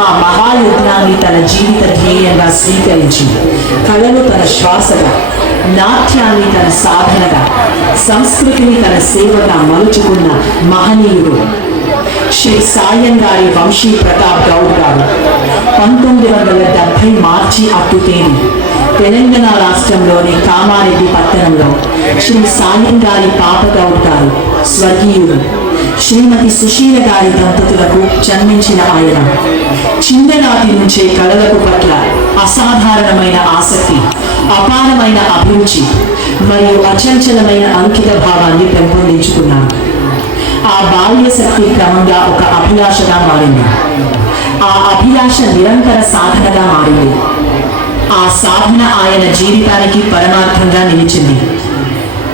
ఆ మహాయజ్ఞాన్ని తన జీవిత ధ్యేయంగా స్వీకరించి కళను తన శ్వాసగా, నాట్యాన్ని తన సాధనగా, సంస్కృతిని తన సేవగా మలుచుకున్న మహనీయుడు శ్రీ సాయంగారి వంశీ ప్రతాప్ గౌడ్ గారు 1970 మార్చి అక్టోబర్ తెలంగాణ రాష్ట్రంలోని కామారెడ్డి పట్టణంలో శ్రీ సాయంగారి పాపగౌడ్ గారు స్వర్గీయుడు శ్రీమతి సుశీల గారి దంపతులకు జన్మించిన ఆయన చిన్ననాటి నుంచే కళలకు పట్ల అసాధారణమైన ఆసక్తి, అపారమైన అభిరుచి మరియు అచంచలమైన అంకిత భావాన్ని పెంపొందించుకున్నారు. ఆ బాల్య శక్తి క్రమంగా ఒక అభిలాషగా మారింది. ఆ అభిలాష నిరంతర సాధనగా మారింది. ఆ సాధన ఆయన జీవితానికి పరమార్థంగా నిలిచింది.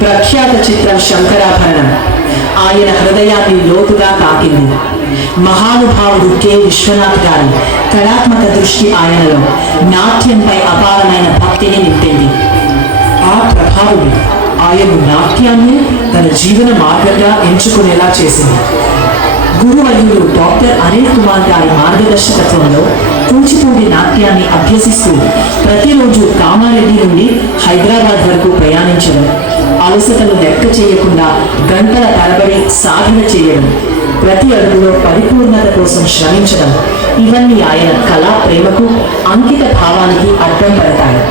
ప్రఖ్యాత చిత్రం శంకరాభరణం ఆయన హృదయాన్ని లోతుగా తాకింది. మహానుభావుడు కె. విశ్వనాథ్ గారి కళాత్మక దృష్టి ఆయనలో నాట్యంపై అపారమైన భక్తిని నింపింది. ఆ ప్రభావం ఆయన నాట్యాన్ని తన జీవన మార్గంగా ఎంచుకునేలా చేసింది. గురువర్యులు డాక్టర్ అనిల్ కుమార్ గారి మార్గదర్శకత్వంలో కూచిపూడి నాట్యాన్ని అభ్యసిస్తూ ప్రతిరోజు కామారెడ్డి నుండి హైదరాబాద్ వరకు ప్రయాణించడం, అలసటను లెక్క చేయకుండా గంటల తరబడి సాధన చేయడం, ప్రతి అడుగులో పరిపూర్ణత కోసం శ్రమించడం, ఇవన్నీ ఆయన కళా ప్రేమకు, అంకిత భావానికి అడ్డం పడతాయి.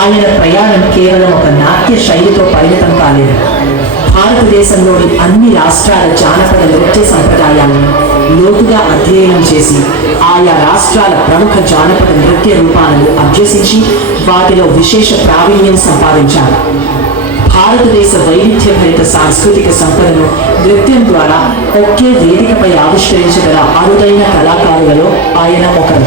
ఆయన ప్రయాణం కేవలం ఒక నాట్య శైలితో పరిమితం కాలేదు. భారతదేశంలోని అన్ని రాష్ట్రాల జానపద నృత్య సంప్రదాయాలను లోతుగా అధ్యయనం చేసి ఆయా రాష్ట్రాల ప్రముఖ జానపద నృత్య రూపాలను అభ్యసించి వాటిలో విశేష ప్రావీణ్యం సంపాదించారు. భారతదేశ వైవిధ్యభరిత సాంస్కృతిక సంపదను నృత్యం ద్వారా ఒకే వేదికపై ఆవిష్కరించగల అరుదైన కళాకారులలో ఆయన ఒకరు.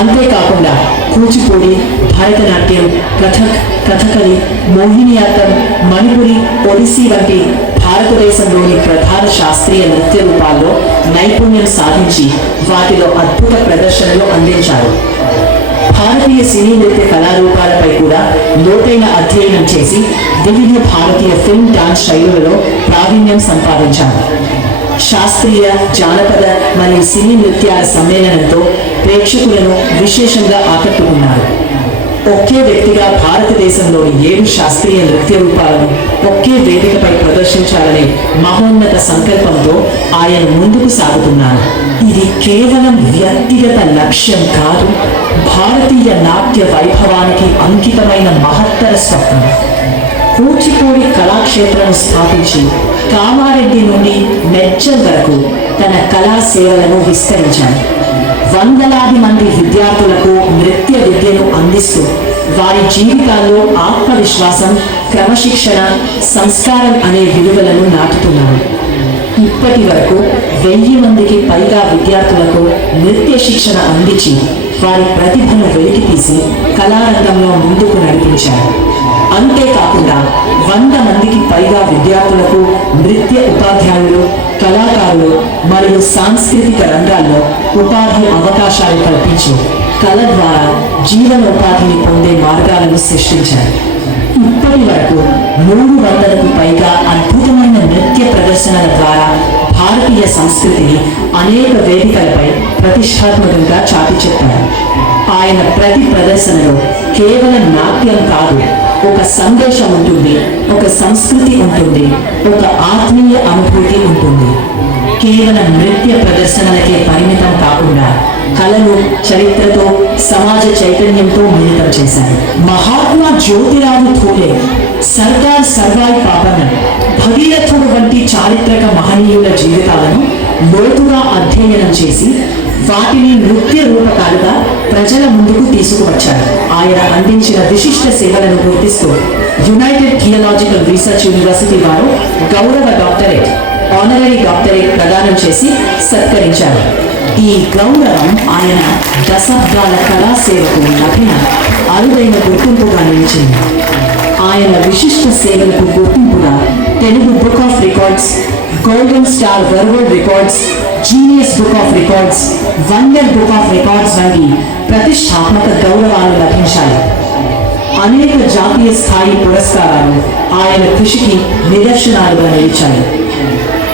అంతేకాకుండా కూచిపూడి, భరతనాట్యం, కథక్, కథకలి, మోహినియాట్టం, మణిపురి, ఒడిస్సీ వంటి భారతదేశంలోని ప్రధాన శాస్త్రీయ నృత్య రూపాల్లో నైపుణ్యం సాధించి వాటిలో అద్భుత ప్రదర్శనలు అందించారు. భారతీయ సినీ నృత్య కళారూపాలపై కూడా లోతైన అధ్యయనం చేసి వివిధ భారతీయ ఫిల్మ్ డాన్స్ శైలులలో ప్రావీణ్యం సంపాదించారు. శాస్త్రీయ, జానపద మరియు సినీ నృత్యాల సమ్మేళనంతో ప్రేక్షకులను విశేషంగా ఆకట్టుకున్నారు. ఒకే వ్యక్తిగా భారతదేశంలోని 7 శాస్త్రీయ నృత్య రూపాలను ఒకే వేదికపై ప్రదర్శించాలనే మహోన్నత సంకల్పంతో ఆయన ముందుకు సాగుతున్నారు. ఇది కేవలం వ్యక్తిగత లక్ష్యం కాదు, భారతీయ నాట్య వైభవానికి అంకితమైన మహత్తర స్వప్నం. కూచిపూడి కళాక్షేత్రం స్థాపించి కామారెడ్డి నుండి మెడ్చల్ వరకు తన కళా సేవలను విస్తరించారు. వందలాది మంది విద్యార్థులకు నృత్య విద్యను అందిస్తూ వారి జీవితాల్లో ఆత్మవిశ్వాసం, క్రమశిక్షణ, సంస్కారం అనే విలువలను నాటుతున్నారు. ఇప్పటి వరకు 1000 మందికి పైగా విద్యార్థులకు నృత్య శిక్షణ అందించి వారి ప్రతిభను వెలికితీసి కళారంగంలో ముందుకు నడిపించారు. అంతేకాకుండా 100 మందికి పైగా విద్యార్థులకు నృత్య ఉపాధ్యాయులు, కళాకారులు మరియు సాంస్కృతిక రంగాల్లో ఉపాధి అవకాశాలు కల్పించి కళ ద్వారా జీవనోపాధిని పొందే మార్గాలను సృష్టించారు. ఇప్పటి వరకు 300కు పైగా అద్భుతమైన నృత్య ప్రదర్శనల ద్వారా భారతీయ సంస్కృతిని అనేక వేదికలపై ప్రతిష్టాత్మకంగా చాటి చెప్పారు. ఆయన ప్రతి ప్రదర్శనలో కేవలం నాట్యం కాదు, ఒక సందేశం ఉంటుంది, ఒక సంస్కృతి ఉంటుంది, ఒక ఆత్మీయ అనుభూతి ఉంటుంది. కేవలం నృత్య ప్రదర్శనలకే పరిమితం కాకుండా కళలు, చరిత్రతో, సమాజ చైతన్యంతో మిళితం చేశారు. మహాత్మా జ్యోతిరావు ఫూలే, సర్దార్ సర్వాయి పాపన్న, భగీరథుడు వంటి చారిత్రక మహనీయుల జీవితాలను లోతుగా అధ్యయనం చేసి వాటిని నృత్య రూపకాలుగా ప్రజల ముందుకు తీసుకువచ్చారు. ఆయన అందించిన విశిష్ట సేవలను గుర్తిస్తూ యునైటెడ్ థియలాజికల్ రీసెర్చ్ యూనివర్సిటీ వారు గౌరవ డాక్టరేట్, ఆనరరీ డాక్టరేట్ ప్రదానం చేసి సత్కరించారు. ఈ గౌరవం ఆయన దశాబ్దాల కళా సేవకు లభిన అరుదైన గుర్తింపుగా నిలిచింది. ఆయన విశిష్ట సేవలకు గుర్తింపుగా Telugu book of records, golden star world records, genius book of records, wonder book of records వంటి ప్రతిష్టాత్మక గౌరవాలు లభించాయి. అనేక జాతీయ స్థాయి పురస్కారాలు ఆయన కృషికి నిదర్శనాలుగా నిలిచాయి.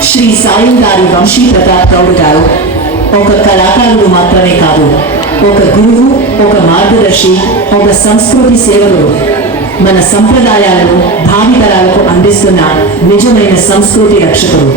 శ్రీ సాయంగారి వంశీ ప్రతాప్ గౌడ్ గారు ఒక కళాకారుడు మాత్రమే కాదు, ఒక గురువు, ఒక మార్గదర్శి, ఒక సంస్కృతి సేవకుడు. మన సంప్రదాయాలను భావితరాలకు అందిస్తున్న నిజమైన సంస్కృతి రక్షకుడు.